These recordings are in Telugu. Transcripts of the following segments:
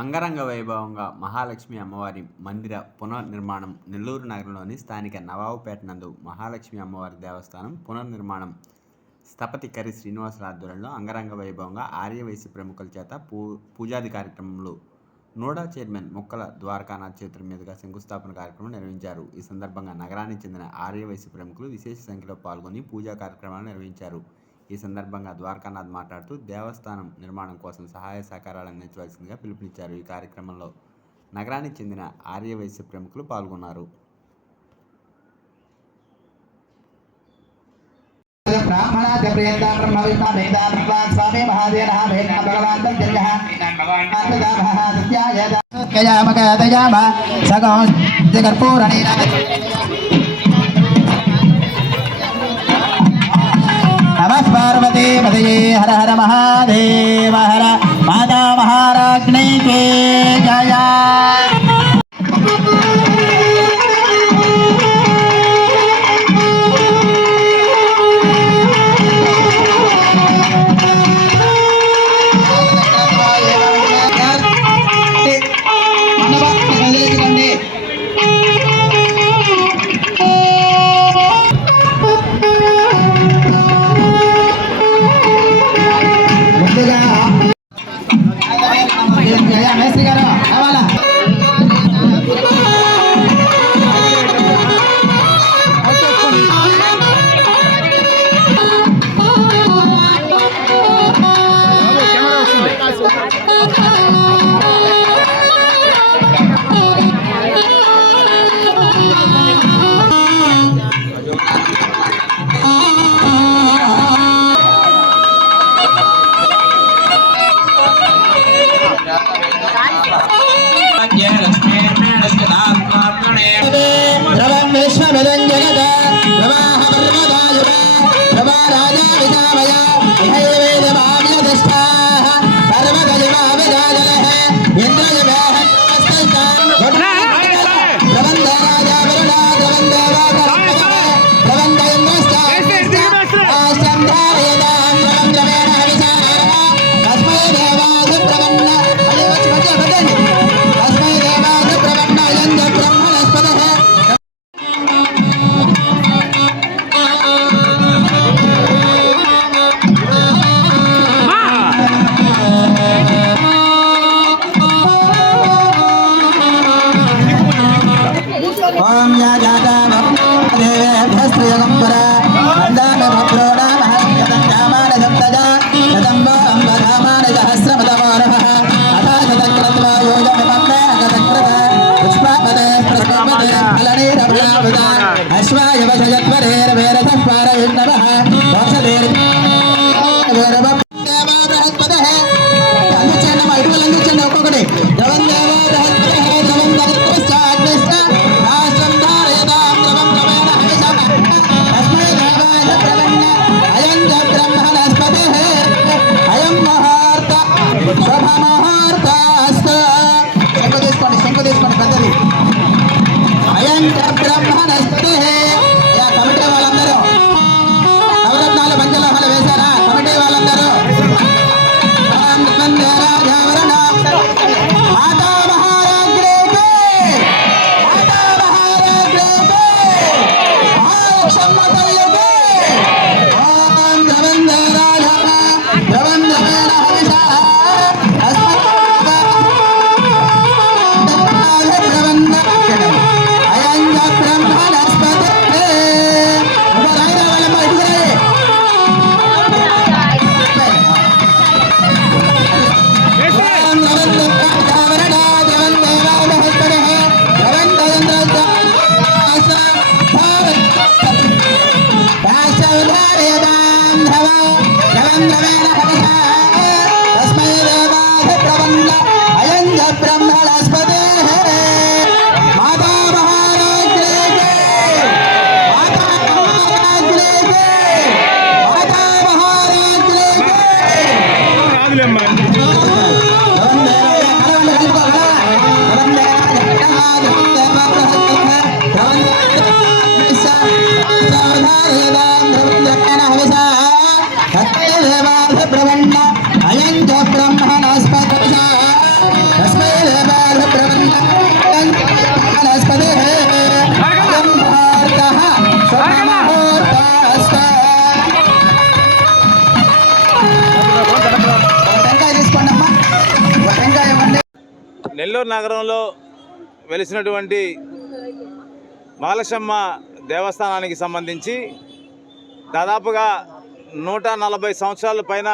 అంగరంగ వైభవంగా మహాలక్ష్మి అమ్మవారి మందిర పునర్నిర్మాణం. నెల్లూరు నగరంలోని స్థానిక నవాబుపేట నందు మహాలక్ష్మి అమ్మవారి దేవస్థానం పునర్నిర్మాణం స్థపతి కరి శ్రీనివాసుల ఆధ్వర్యంలో అంగరంగ వైభవంగా ఆర్యవైశ్య ప్రముఖుల చేత పూజాది కార్యక్రమంలో నోడా చైర్మన్ ముక్కల ద్వారకానాథ్ చేతుల మీదుగా శంకుస్థాపన కార్యక్రమం నిర్వహించారు. ఈ సందర్భంగా నగరానికి చెందిన ఆర్యవైశ్య ప్రముఖులు విశేష సంఖ్యలో పాల్గొని పూజా కార్యక్రమాలు నిర్వహించారు. ఈ సందర్భంగా ద్వారకానాథ్ మాట్లాడుతూ దేవస్థానం నిర్మాణం కోసం సహాయ సహకారాలు అందించవలసిందిగా పిలుపునిచ్చారు. ఈ కార్యక్రమంలో నగరానికి చెందిన ఆర్యవైశ్య ప్రముఖులు పాల్గొన్నారు. नमः पार्वती पतये हर हर महादेव हर माता महाराज्ञी के जय। మేస్త్రి గారు కావాలా? ब्रह्मणस्पति నెల్లూరు నగరంలో వెలిసినటువంటి మహాలక్ష్మమ్మ దేవస్థానానికి సంబంధించి దాదాపుగా 140 సంవత్సరాల పైన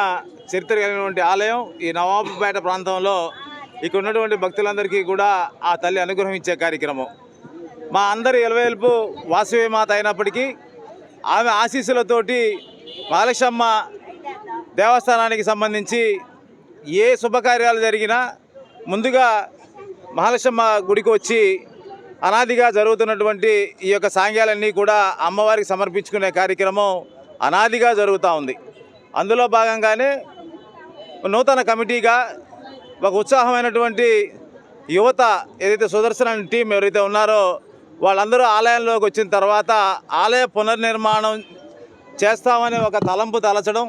చరిత్ర కలిగినటువంటి ఆలయం. ఈ నవాబుపేట ప్రాంతంలో ఇక్కడ ఉన్నటువంటి భక్తులందరికీ కూడా ఆ తల్లి అనుగ్రహం ఇచ్చే కార్యక్రమం. మా అందరి ఎలవేల్పు వాసవి మాత అయినప్పటికీ ఆమె ఆశీస్సులతోటి మహాలక్ష్మమ్మ దేవస్థానానికి సంబంధించి ఏ శుభకార్యాలు జరిగినా ముందుగా మహాలక్ష్మమ్మ గుడికి వచ్చి అనాదిగా జరుగుతున్నటువంటి ఈ యొక్క సాంగ్యాలన్నీ కూడా అమ్మవారికి సమర్పించుకునే కార్యక్రమం అనాదిగా జరుగుతూ ఉంది. అందులో భాగంగానే నూతన కమిటీగా ఒక ఉత్సాహమైనటువంటి యువత ఏదైతే సుదర్శన టీం ఎవరైతే ఉన్నారో వాళ్ళందరూ ఆలయంలోకి వచ్చిన తర్వాత ఆలయ పునర్నిర్మాణం చేస్తామని ఒక తలంపు తలచడం,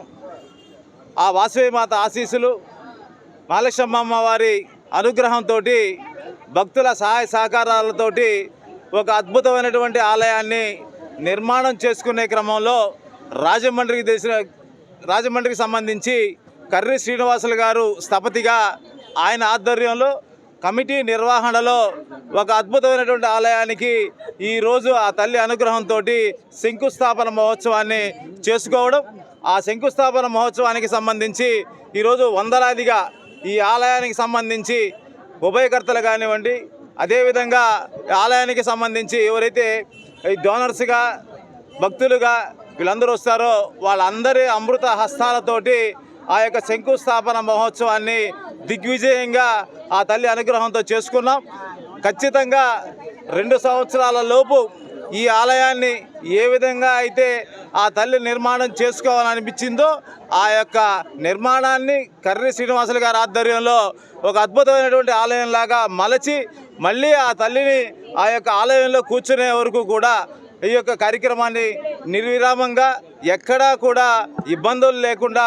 ఆ వాసవి మాత ఆశీస్సులు, మహాలక్ష్మమ్మ వారి అనుగ్రహంతో, భక్తుల సహాయ సహకారాలతోటి ఒక అద్భుతమైనటువంటి ఆలయాన్ని నిర్మాణం చేసుకునే క్రమంలో రాజమండ్రికి సంబంధించి కర్రి శ్రీనివాసులు గారు స్థపతిగా ఆయన ఆధ్వర్యంలో కమిటీ నిర్వహణలో ఒక అద్భుతమైనటువంటి ఆలయానికి ఈరోజు ఆ తల్లి అనుగ్రహంతో శంకుస్థాపన మహోత్సవాన్ని చేసుకోవడం. ఆ శంకుస్థాపన మహోత్సవానికి సంబంధించి ఈరోజు వందలాదిగా ఈ ఆలయానికి సంబంధించి ఉభయకర్తలు కానివ్వండి, అదేవిధంగా ఆలయానికి సంబంధించి ఎవరైతే డోనర్స్గా భక్తులుగా వీళ్ళందరూ వస్తారో వాళ్ళందరి అమృత హస్తాలతోటి ఆ యొక్క శంకుస్థాపన మహోత్సవాన్ని దిగ్విజయంగా ఆ తల్లి అనుగ్రహంతో చేసుకున్నాం. ఖచ్చితంగా 2 సంవత్సరాల లోపు ఈ ఆలయాన్ని ఏ విధంగా అయితే ఆ తల్లి నిర్మాణం చేసుకోవాలనిపించిందో ఆ యొక్క నిర్మాణాన్ని కర్రి శ్రీనివాసులు గారి ఆధ్వర్యంలో ఒక అద్భుతమైనటువంటి ఆలయంలాగా మలచి మళ్ళీ ఆ తల్లిని ఆ యొక్క ఆలయంలో కూర్చునే వరకు కూడా ఈ యొక్క కార్యక్రమాన్ని నిర్విరామంగా ఎక్కడా కూడా ఇబ్బందులు లేకుండా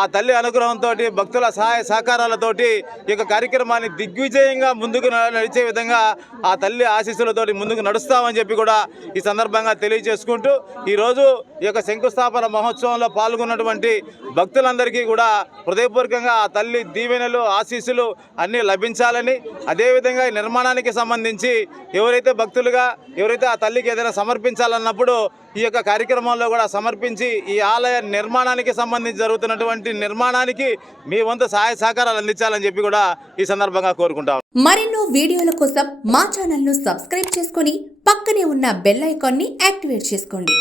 ఆ తల్లి అనుగ్రహంతో భక్తుల సహాయ సహకారాలతోటి ఈ యొక్క కార్యక్రమాన్ని దిగ్విజయంగా ముందుకు నడిచే విధంగా ఆ తల్లి ఆశీస్సులతోటి ముందుకు నడుస్తామని చెప్పి కూడా ఈ సందర్భంగా తెలియజేసుకుంటూ ఈరోజు ఈ యొక్క శంకుస్థాపన మహోత్సవంలో పాల్గొన్నటువంటి భక్తులందరికీ కూడా హృదయపూర్వకంగా ఆ తల్లి దీవెనలు ఆశీస్సులు అన్నీ లభించాలని, అదేవిధంగా ఈ నిర్మాణానికి సంబంధించి ఎవరైతే ఆ తల్లికి ఏదైనా సమర్పించాలన్నప్పుడు ఈ యొక్క కార్యక్రమంలో కూడా సమర్పించి ఈ ఆలయ నిర్మాణానికి సంబంధించి జరుగుతున్నటువంటి నిర్మాణానికి మీ వంతు సహాయ సహకారాలు అందించాలని చెప్పి కూడా ఈ సందర్భంగా కోరుకుంటాం. మరెన్నో వీడియోల కోసం మా ఛానల్ను సబ్స్క్రైబ్ చేసుకొని పక్కనే ఉన్న బెల్ ఐకాన్ని యాక్టివేట్ చేసుకోండి.